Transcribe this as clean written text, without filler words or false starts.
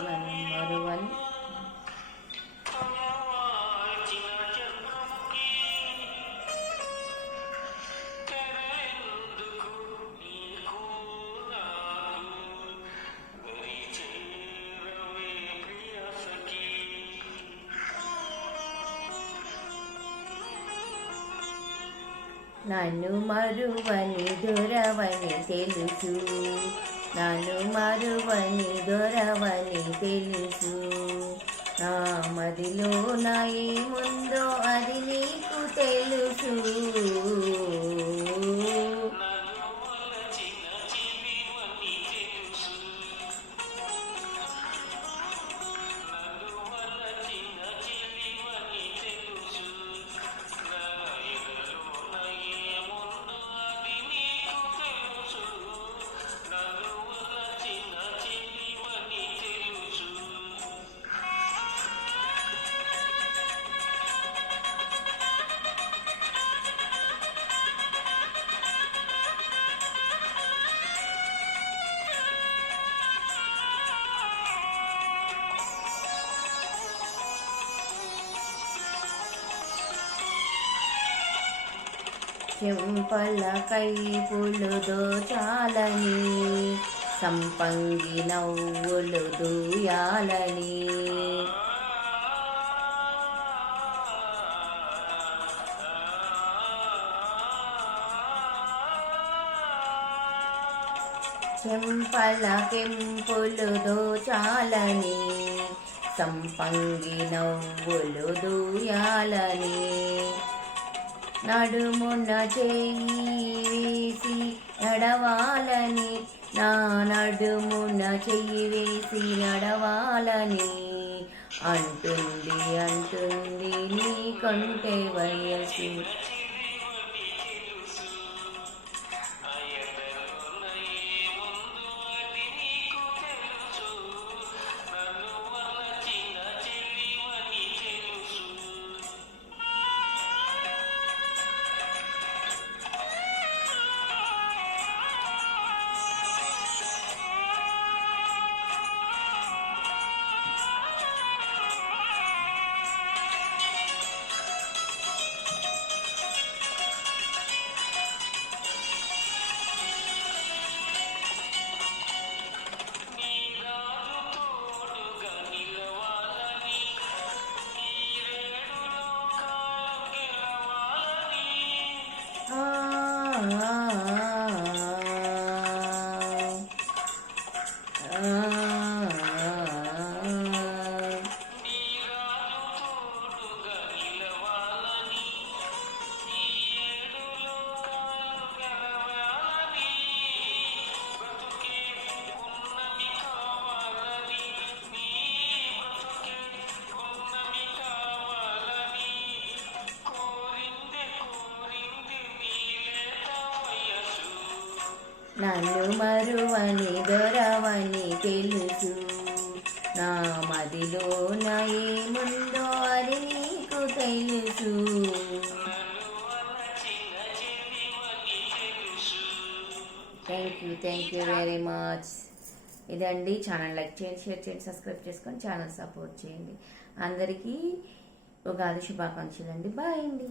నన్ను మరువని నన్ను మరువని దొరవని తెలుసు, నన్ను మరువని దొరవని తెలుసు. నా మదిలో నా ఏముందో అది నీకు తెలుసు. చెంపల కైపులు దోచాలని, సంపంగి నవ్వులు దూయాలని. చెంపల కెంపులు దోచాలని, సంపంగి నవ్వులు దూయాలని. నడుమున చేయి వేసి నడవాలని, నా నడుమున చెయ్యి వేసి నడవాలని. అంటుంది అంటుంది నీ కంటే వయసు. నన్ను మరువని దొరవని తెలుసు, నా మదిలో నా ఏముందో అది నీకు తెలుసు. Thank you very much. ఇదండి, ఛానల్ లైక్ చేయండి, షేర్ చేయండి, సబ్స్క్రైబ్ చేసుకొని ఛానల్ సపోర్ట్ చేయండి. అందరికీ ఉగాది శుభాకాంక్షలు అండి. బాయ్ అండి.